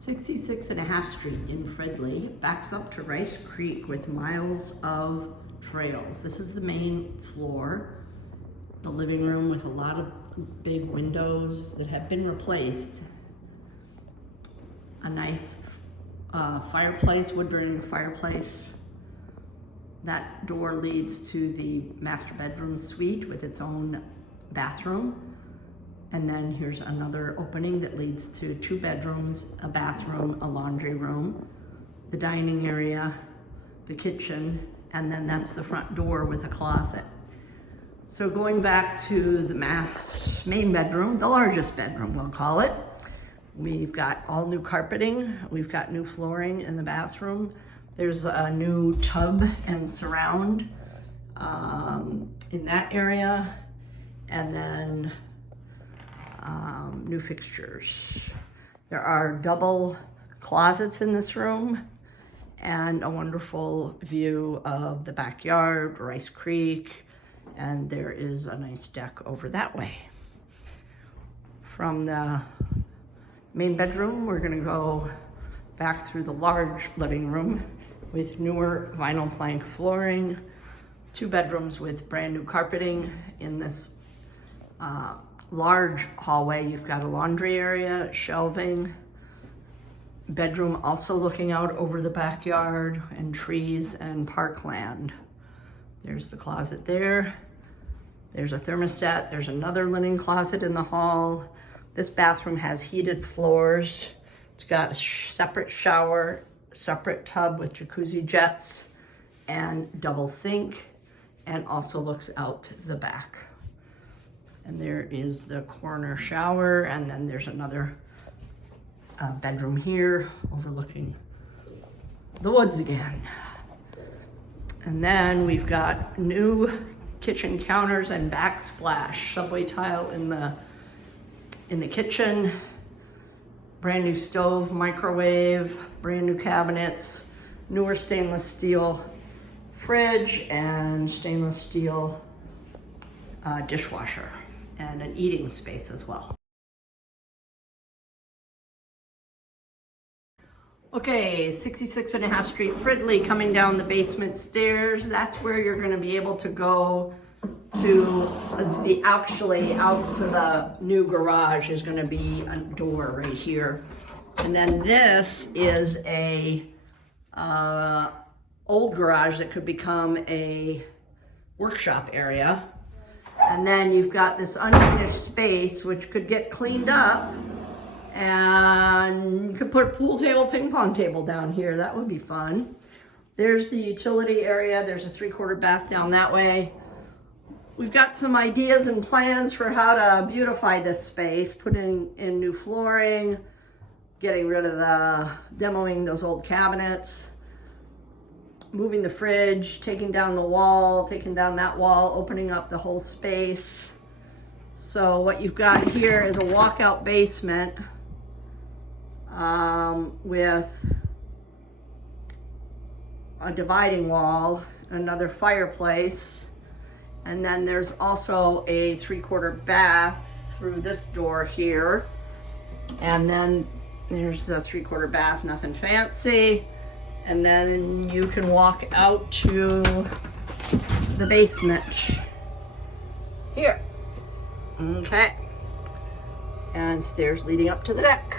66.5 Street in Fridley backs up to Rice Creek with miles of trails. This is the main floor, the living room with a lot of big windows that have been replaced. A nice fireplace, wood burning fireplace. That door leads to the master bedroom suite with its own bathroom. And then here's another opening that leads to 2 bedrooms, a bathroom, a laundry room, the dining area, the kitchen, and then that's the front door with a closet. So going back to the main bedroom, the largest bedroom we'll call it, we've got all new carpeting, we've got new flooring in the bathroom. There's a new tub and surround in that area, and then new fixtures. There are double closets in this room and a wonderful view of the backyard, Rice Creek, and there is a nice deck over that way. From the main bedroom, we're gonna go back through the large living room with newer vinyl plank flooring, 2 bedrooms with brand new carpeting. In this large hallway, you've got a laundry area, shelving, bedroom also looking out over the backyard and trees and parkland. There's the closet there. There's a thermostat. There's another linen closet in the hall. This bathroom has heated floors. It's got a separate shower, separate tub with jacuzzi jets and double sink, and also looks out to the back. And there is the corner shower, and then there's another bedroom here overlooking the woods again. And then we've got new kitchen counters and backsplash, subway tile in the kitchen, brand new stove, microwave, brand new cabinets, newer stainless steel fridge, and stainless steel dishwasher, and an eating space as well. Okay, 66.5 Street, Fridley, coming down the basement stairs. That's where you're gonna be able to go to be actually out to the new garage. Is gonna be a door right here. And then this is a old garage that could become a workshop area. And then you've got this unfinished space which could get cleaned up, and you could put a pool table, ping pong table down here. That would be fun. There's the utility area. There's a 3/4 bath down that way. We've got some ideas and plans for how to beautify this space, putting in new flooring, getting rid of demoing those old cabinets, moving the fridge, taking down the wall, taking down that wall, opening up the whole space. So what you've got here is a walkout basement with a dividing wall, another fireplace, and then there's also a 3/4 bath through this door here. And then there's the 3/4 bath, nothing fancy. And then you can walk out to the basement here. Okay. And stairs leading up to the deck.